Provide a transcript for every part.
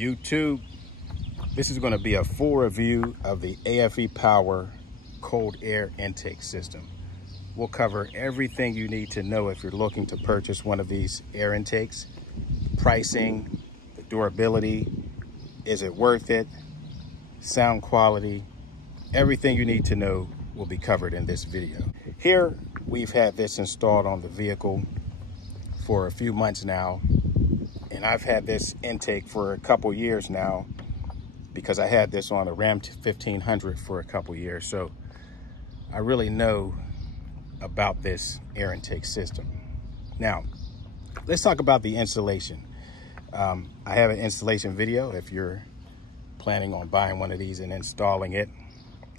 YouTube. This is going to be a full review of the AFE Power cold air intake system. We'll cover everything you need to know if you're looking to purchase one of these air intakes. Pricing, the durability, is it worth it, sound quality, everything you need to know will be covered in this video. Here, we've had this installed on the vehicle for a few months now, and I've had this intake for a couple years now because I had this on a Ram 1500 for a couple years. So I really know about this air intake system. Now, let's talk about the installation. I have an installation video if you're planning on buying one of these and installing it,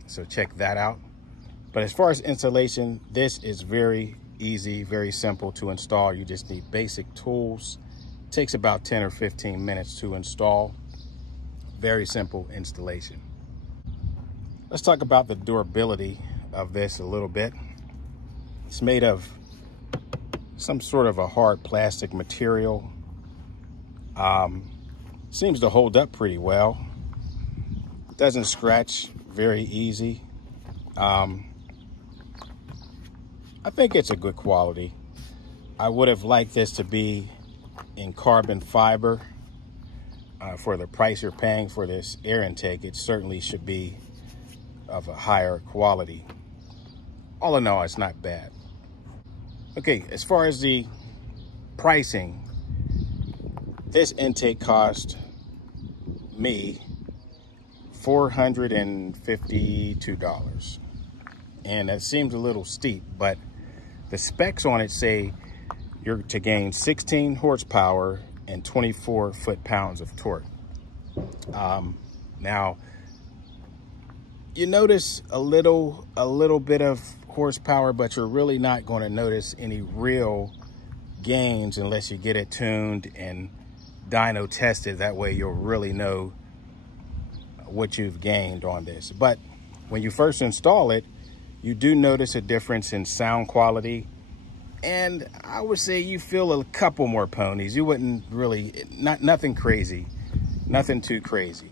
so check that out. But as far as installation, this is very easy, very simple to install. You just need basic tools. It takes about 10 or 15 minutes to install. Very simple installation. Let's talk about the durability of this a little bit. It's made of some sort of a hard plastic material. Seems to hold up pretty well. Doesn't scratch very easy. I think it's a good quality. I would have liked this to be in carbon fiber. For the price you're paying for this air intake, it certainly should be of a higher quality. All in all, it's not bad. Okay, as far as the pricing, this intake cost me $452. And that seems a little steep, but the specs on it say you're to gain 16 horsepower and 24 foot-pounds of torque. Now, you notice a little bit of horsepower, but you're really not going to notice any real gains unless you get it tuned and dyno tested. That way you'll really know what you've gained on this. But when you first install it, you do notice a difference in sound quality, and I would say you feel a couple more ponies. You wouldn't really, nothing crazy, nothing too crazy.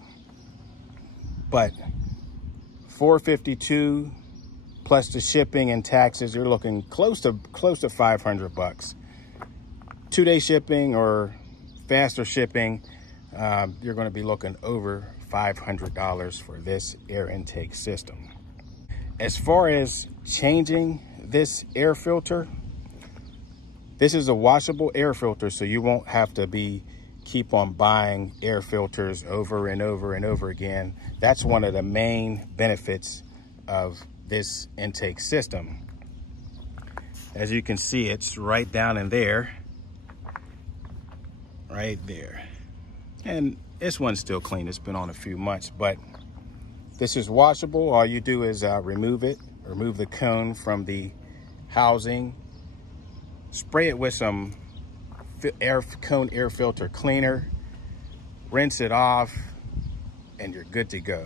But $452 plus the shipping and taxes, you're looking close to $500. 2-day shipping or faster shipping, you're going to be looking over $500 for this air intake system. As far as changing this air filter, this is a washable air filter, so you won't have to keep on buying air filters over and over and over again. That's one of the main benefits of this intake system. As you can see, it's right down in there, right there. And this one's still clean. It's been on a few months, but this is washable. All you do is remove the cone from the housing, spray it with some cone air filter cleaner, rinse it off, and you're good to go.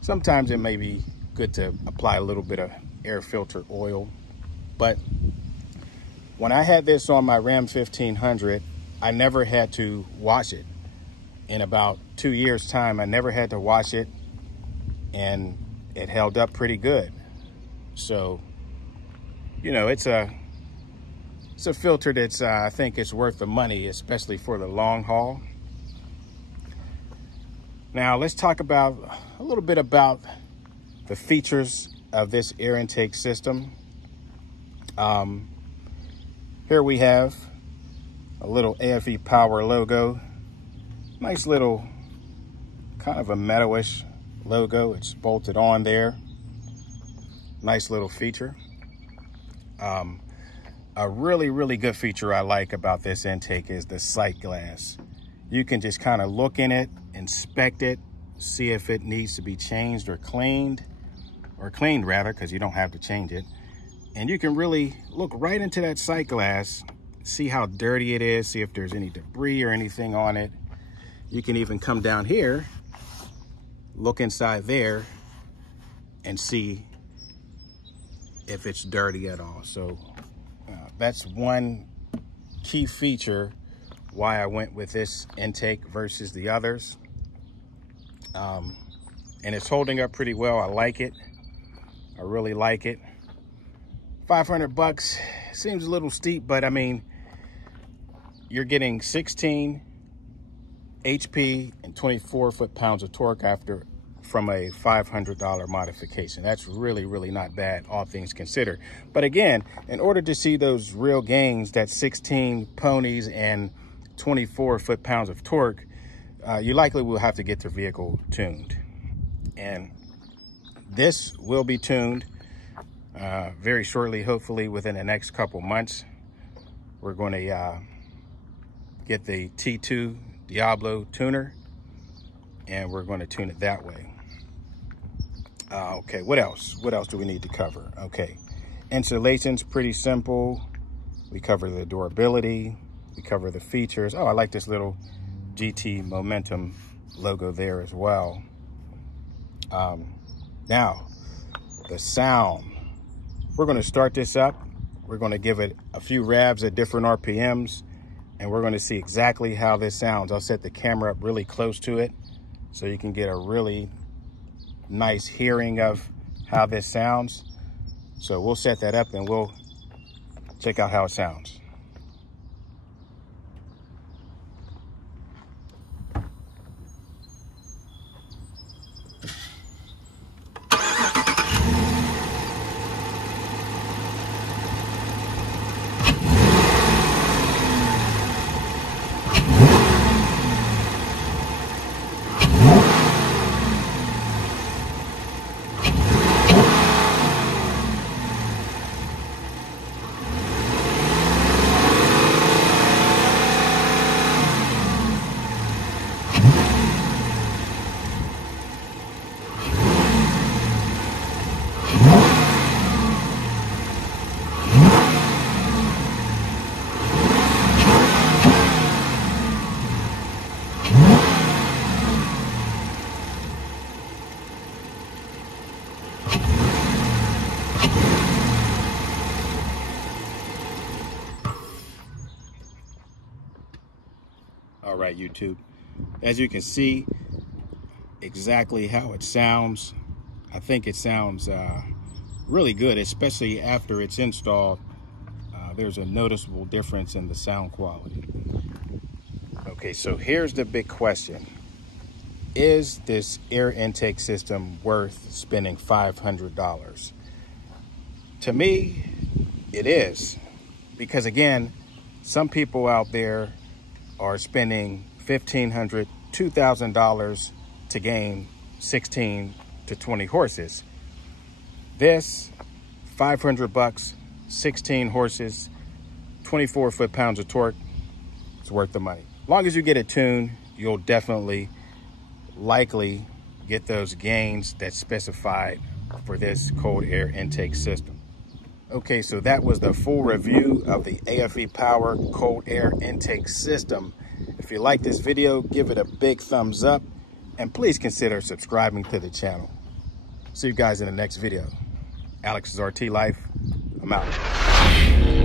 Sometimes it may be good to apply a little bit of air filter oil, but when I had this on my Ram 1500, I never had to wash it. In about 2 years' time, I never had to wash it, and it held up pretty good. So, you know, it's a filter that's I think it's worth the money, especially for the long haul. Now let's talk about a little bit about the features of this air intake system. Here we have a little AFE Power logo. Nice little kind of a metallish logo. It's bolted on there. Nice little feature. A really good feature I like about this intake is the sight glass. You can just kind of look in it, inspect it, see if it needs to be changed or cleaned rather, because you don't have to change it. And you can really look right into that sight glass, see how dirty it is, see if there's any debris or anything on it. You can even come down here, look inside there, and see if it's dirty at all. So that's one key feature why I went with this intake versus the others. And it's holding up pretty well. I like it. I really like it. 500 bucks seems a little steep, but I mean, you're getting 16 HP and 24 foot-pounds of torque from a $500 modification. That's really, really not bad, all things considered. But again, in order to see those real gains, that 16 ponies and 24 foot-pounds of torque, you likely will have to get the vehicle tuned. And this will be tuned very shortly, hopefully within the next couple months. We're going to get the T2 Diablo tuner, and we're going to tune it that way. Okay, what else? What else do we need to cover? Okay, insulation's pretty simple. We cover the durability. We cover the features. Oh, I like this little GT Momentum logo there as well. Now, the sound. We're going to start this up. We're going to give it a few revs at different RPMs, and we're going to see exactly how this sounds. I'll set the camera up really close to it so you can get a really nice hearing of how this sounds. So we'll set that up and we'll check out how it sounds. All right, YouTube, as you can see exactly how it sounds. I think it sounds really good, especially after it's installed. There's a noticeable difference in the sound quality. Okay, so here's the big question. Is this air intake system worth spending $500? To me, it is. Because again, some people out there are spending $1,500, $2,000 to gain 16 to 20 horses. This, 500 bucks, 16 horses, 24 foot-pounds of torque, it's worth the money. As long as you get it tuned, you'll definitely, likely get those gains that's specified for this cold air intake system. Okay, so that was the full review of the AFE Power cold air intake system. If you like this video, give it a big thumbs up and please consider subscribing to the channel. See you guys in the next video. Alex's RT Life, I'm out.